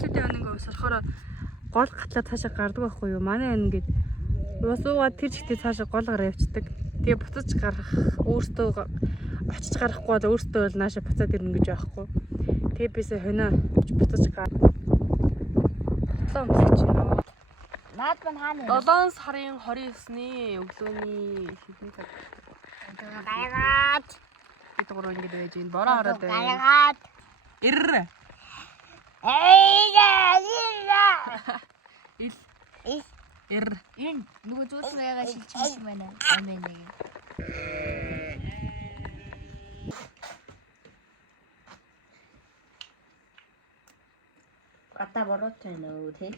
айлуудын өн ингээ ус болохоор гол гатлаа цаашаа гардаг байхгүй юу? Манай өн ингээд ус уугаад тэр жигтэй цаашаа гол гараа явцдаг. Тэгээ буцаж гарах өөртөө очиж гарахгүй бол өөртөө бол наашаа буцаад ирнэ гэж байхгүй. Тэгээ бисээ хөнөө буцаж гар. Бодлоо өмсөж байна. Наад мань хаана вэ? 7 сарын 29-ны өглөөний хэдэн цаг? Гаргаад. Би дуурай ингэж байж байна. Бороо ороод байна. Гаргаад. Ир. Ир. Энэ нөгөө зүүс маяга шилжчихсэн байна. Амин нэг. Гата бороотой нөө тий.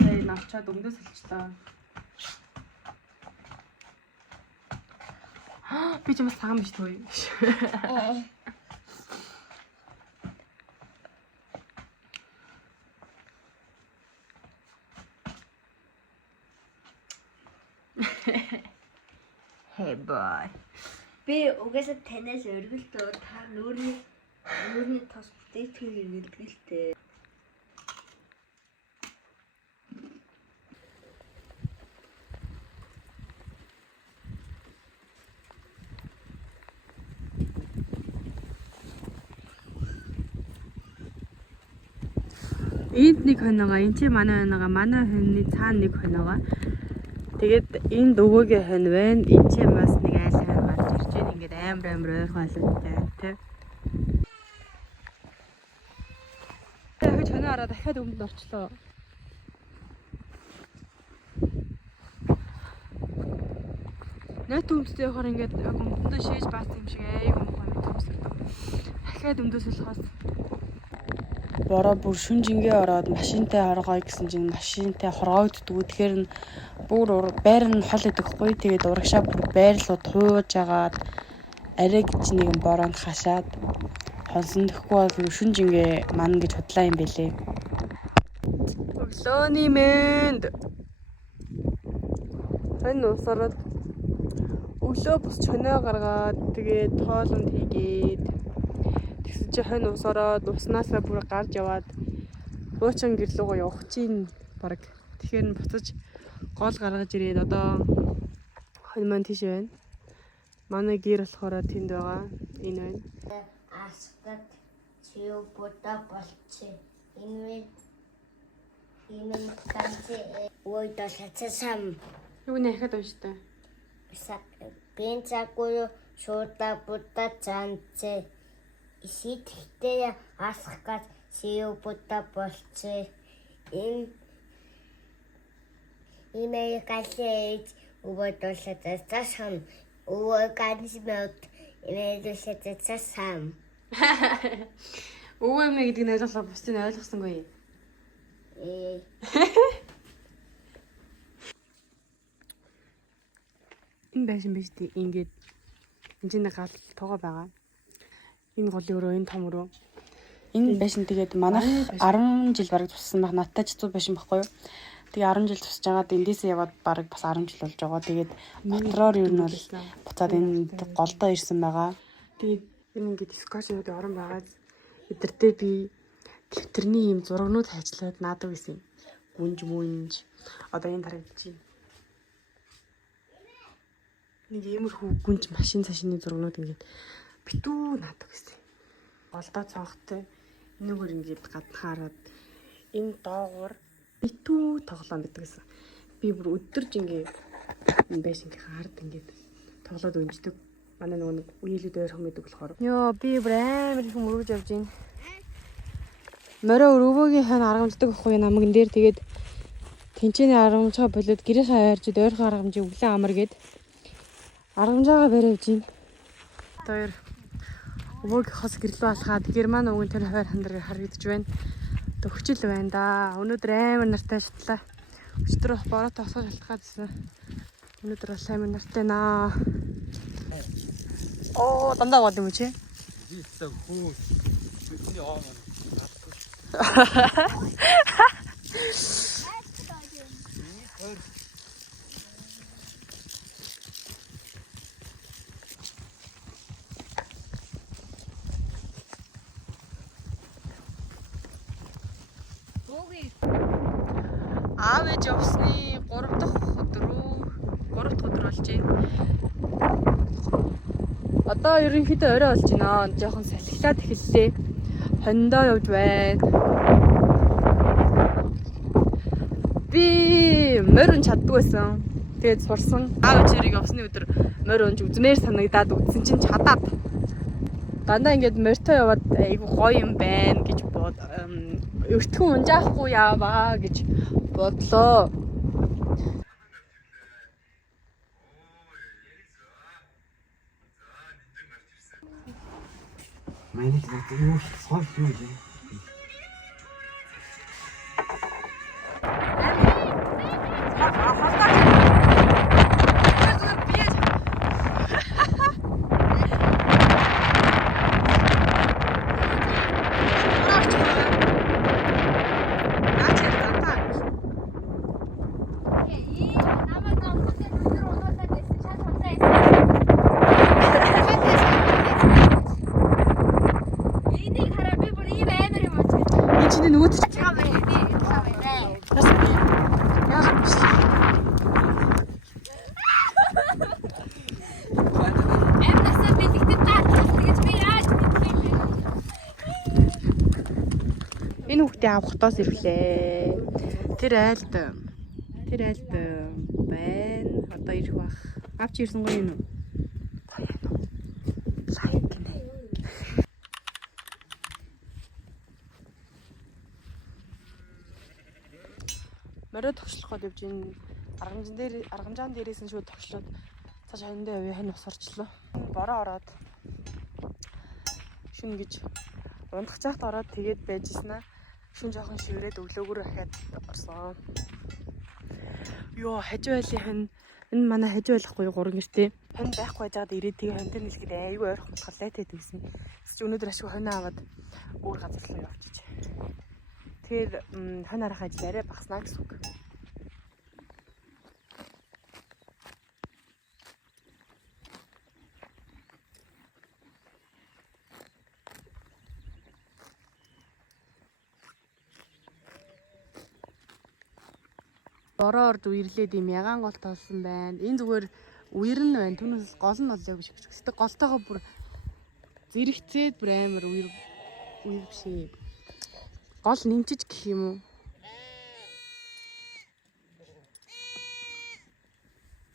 Сая навчаад өмдөө сэлчлээ. Би ч юм саган биш төө. Hey boy. Би угаасаа танаас өргөлтөө та нүүрний тос дэтгэл иргэлдэлтэй. Энд нэг хоногоо, энэ чи манай хоногоо, манай хоньны цаана нэг хоногоо. Тэгээд энд өвөөгийн хонь байна. Энэ чи бас нэг айл хонь гарч ирж байна. Ингээд амар ойрхон алуутай тий. Тэгээд хоноо ороо дахиад өмд орчлоо. Нэт өмдтэй явахаар ингээд өмдөндөө шээж баасан юм шиг айгүй муухай мэт өмсөрдөг. Дахиад өмдөөс болохоос бороо бүр шүн жингээ ороод машинтай хоргоё гэсэн чинь машинтай хоргоогддгүү. Тэгэхээр нь бүр байр нь хол идэг хгүй. Тэгээд урагшаа бүр байрлууд хууж агаад арай гэж нэг бороонд хашаад хонсон тэхгүй бол шүн жингээ ман гэж худлаа юм бэлээ. Өглөөний мэнд. Энэ усараад өглөө босч хоноо гаргаад тэгээд тоолонд хийгээд тэгсэн чи хонь ус ороод уснаасаа бүр гарч яваад уучин гэрлүүгөө явах чинь баг. Тэгэхээр нь буцаж гол гаргаж ирээд одоо хонь маань тийш байна. Манай гэр болохоор тэнд байгаа. Энэ байна. Асгад чиу бота болчих. Энэ танцэ ой дашацсан. Юу нэ хахад унштай. Бенцакую шуута бота цанцэ. Иситхтэй асгад чиу бота болчих. Имэй калээ уводолсацсан. Өвөө ганцмэд имэйлсэцсэн. Өвөө эмээ гэдэг нь ойлголоо бусдыг ойлгосонгүй. Энэ байшин биш тий ингээд энэ гал тоогоо байгаа. Энэ голын өрөө энэ том өрөө. Энэ байшин тэгээд манайх 10 жил бараг туссан байх. Надтай ч 100 байшин байхгүй юу? Тэгээ 10 жил тусч байгаад эндээсээ яваад бараг бас 10 жил болж байгаа. Тэгээд мотороор юу нь бол буцаад энэ голдоо ирсэн байгаа. Тэгээд энэ ингээд скотчнуудын орон байгаа. Эдэртээ би тэмдэрний юм зурагнууд хайчлаад наадаг гэсэн юм. Гүнж. Одоо энэ тарагдчих. Нэг иймэрхүү гүнж машин цашины зурагнууд ингээд битүү наадаг гэсэн. Голдоо цонхтой энэгээр ингээд гадна хараад энэ доогуур битүү тоглоом гэдэг гэсэн. Би бүр өдөрж ингээд энэ байшингийн хард ингээд тоглоод өнждөг. Манай нэг үеэлүүд ойрхон мэддэг болохоор. Йоо би бүр амар их мөрөж явж байна. Морой өрөвөөгийн хан аргамждаг ахгүй намган дээр тэгээд тэнцээний аргамжаа болоод гэрийнхээ хайрчуд ойрхон аргамжийг өглөө амар гээд аргамжаагаа бариавж байна. Тэр өвөөг хос гэрлүү алхаад герман өвгөн тэр хавар хандар харагдаж байна. Төгчл байна да. Өнөөдөр амар нартай шатлаа. Өчтөр бороотой осгож шалтгаад гэсэн. Өнөөдөр бас амар нартай наа. Оо дандаа гол юм чи? Ийцэг хүү. Бидний аа. Аав ээж явсны 3 дахь өдөр болжээ. Одоо ерөнхийдөө орой болж байна. Жохон салхилаад эхэллээ. Хондоо явж байна. Би морин чаддгүйсэн. Тэгээд сурсан. Аав ээжийг явсны өдөр морин унж үзмээр санагдаад үзсэн чинь чадаад. Дандаа ингээд морьтой яваад айгу гоё юм байна гэж бод. Өртгөн унжаахгүй яваа гэж бодлоо. Манай гэдэг юу хол юу вэ? Энэ хүүхдээ авахтаас ирлээ. Тэр айлд байна. Одоо ирэх бах. Авч ирсэн гоё юм уу? Гоё юм уу? Лайк гинэ. Морой тогшлоход явж ин аргамжаан дээрээс нь шууд тогшлоод цааш хандаа явъя хань ус орчлоо. Бороо ороод шүн гэж ундах цаахт ороод тэгээд байжснаа. Шүн жоохон шиврээд өглөөгөр ахаад орсон. Йоо, хаживайлын энэ манай хаживайлахгүй 3 гэртээ. Хон байхгүй байжгаад ирээд тэгээ хонтой нэлгээд айгүй ойрхон болохоор лайтад байсан. Тэсч өнөөдөр ашиг хоноо аваад өөр газар руу явчих. Тэгэхээр хон арах ажил арай багаснаа гэсэн үг. Бороо орж үерлээд юм ягаан гол толсон байна. Энэ зүгээр үер нь байна. Түүнээс гол нь бол яг биш. Гэхдээ голтойгоо бүр зэрэгцээд бүр амар үер биш ээ. Гол нэмчиж гэх юм уу?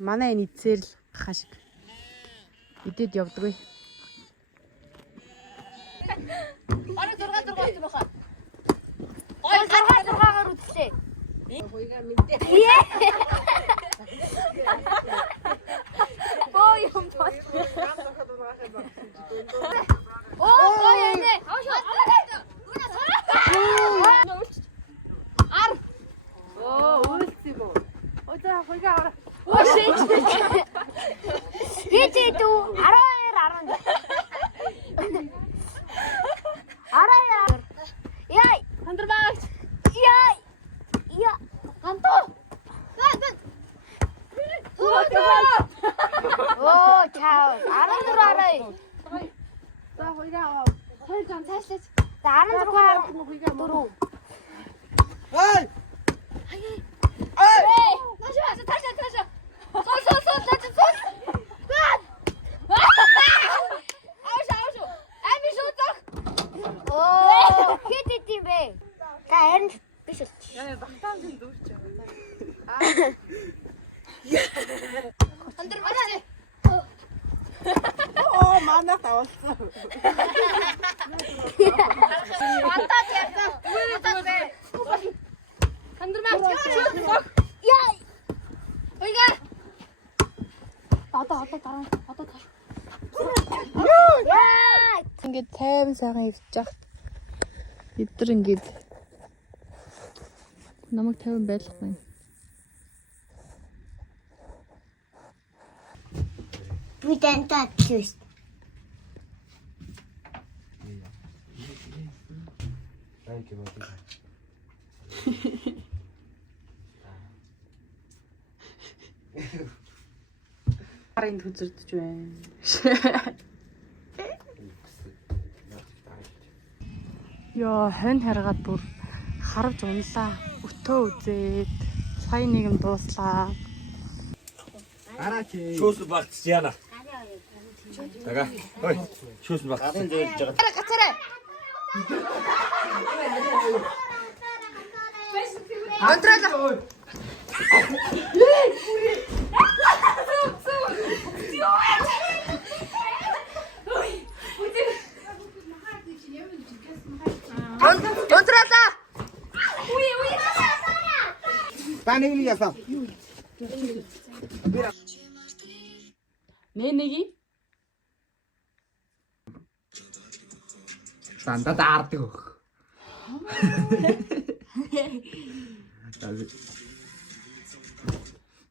Манай энэ эцээр л хаа шиг идэд явдаггүй. Ара 6 баха. Ой 6-6-аар үтлээ. Хойгаа мэдээ. Ой юм бод. Ой яне. Ар. Үлцээгөө. Ой за хойгаа ара. Ой шийч. Хичээ дүү 12 10. Араа. Яй. Хандрбагч. Яй. Я. Ганто. Оо чаа. 14 арай. За хойгаа. Хоёр жан цаашлаач. За 16 хойгаа 4. Ай! Эй! Таша. Соо. Бат. Ааш. Ами шуудаг. Оо, хэд юм бэ? Та харин биш үү? Яа, багтаан зин дүүрч байгаа. Андэр бачаа. Оо, манай тавалсан. Антаа яасан. Зүгээр. Андэр бачаа. Яй. Ойга. Одоо тааш. Яй. Ингээд тайван сайхан ивчих хат. Эдгээр ингээд намайг тайван байлгахгүй. Видэн татчихс. Ай гэвэ. Харин хүзэрдэж байна. Йоо, хонь харгаад бүр Харвж унлаа. Өтөө үзээд сая нэгэн дууслаа. Араач. Шүүс багц яана. Тага. Ой. Шүүс багц. Гарын зөөлж байгаа. Гацаарай. Онтроо. Онтроо. Таны нэг ясаа. Нэги Санда даардаг.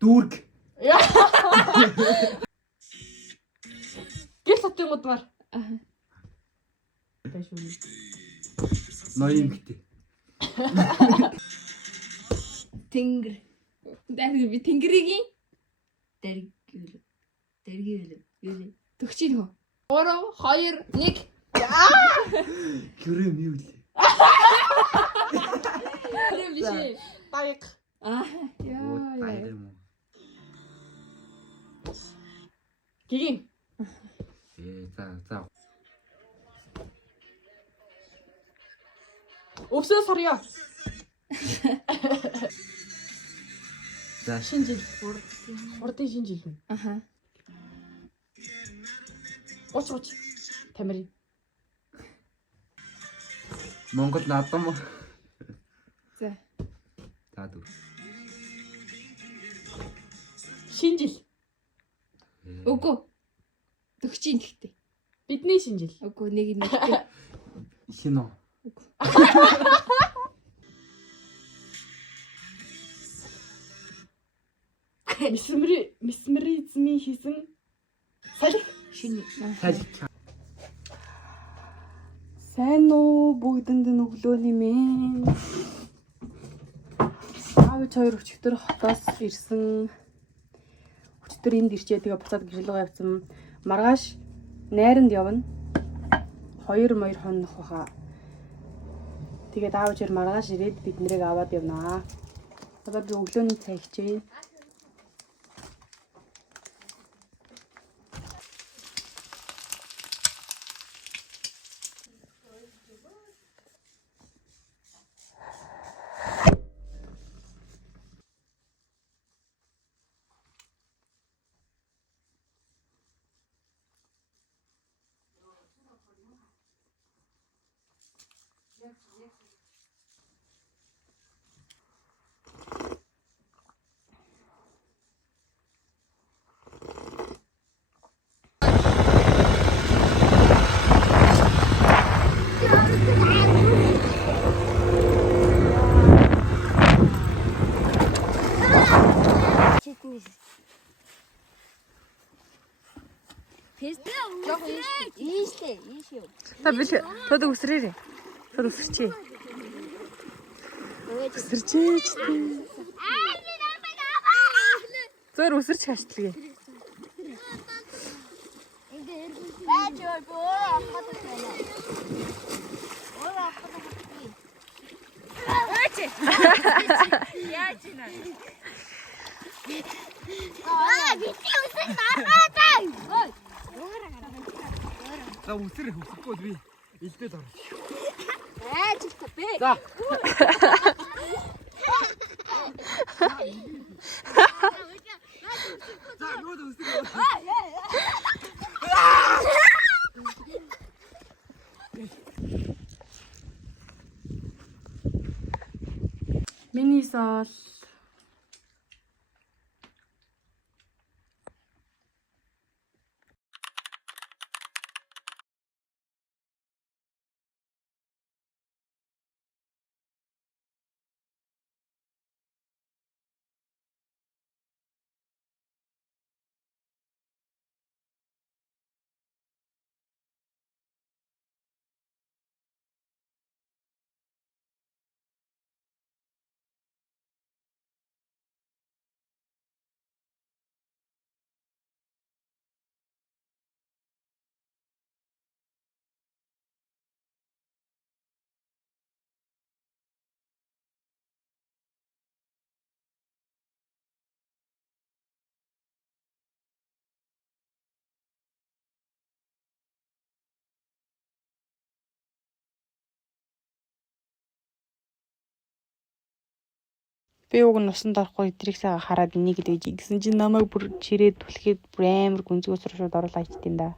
Дүүрг. гэр сатын гудмаар. Тэшүү. Ноён гэдэг. Тэнгэр. Дахин би тэнгэрийн дэргэл. Төгчийн хөө. 3 2 1. Гүрэм юу лээ. Тэрэм биш. Баяг. Яа. Тайрэм. Гигийн. За. Өвсөө сарё. За. Шинэ жил. Урдын шинэ жил үү? Аха. Уч. Тамирын. Монгол наадам. За. Дүү. Шинэ жил. Үгүй. Төгчийн тэгтээ. Бидний шинэ жил. Үгүй нэг нэгтэй. Хино. Месмеризмын хийсэн салхи. Шинэ. Салхи. Сайн уу бүгдэнд нь өглөөний мэн. Аавч хоёр өчигдөр хотоос ирсэн. Өчигдөр энд ирчээ тэгээ буцаад гэрэлгээ явсан. Маргааш найранд явна. 2 хоног баха. Тэгээд аавч хоёр маргааш ирээд бид нэрийг аваад явнаа. Одоо би өглөөний цай хичээе. Ийштэй. Та бил тод үсрээрээ. Тод үсэрчээ. Үсэрчээч тий. Зөөр үсэрч хаштлгээ. Байж өөр авах гэдэг байна. Өөр авах гэдэг. Яаж ийна? Бити үсэг наргаатай. Ой. За үсэр хөсөхгүй би илдээд орж. Чихтэй бэ. За. За нүүд үсэр. Миний сол Би уг нь усанд орохгүй эдрийг сайга хараад энийг л гэж гэсэн чинь намайг бүр чирээд түлхээд бүр амар гүнзгөөс рүү шууд оруулаа ичт юм да.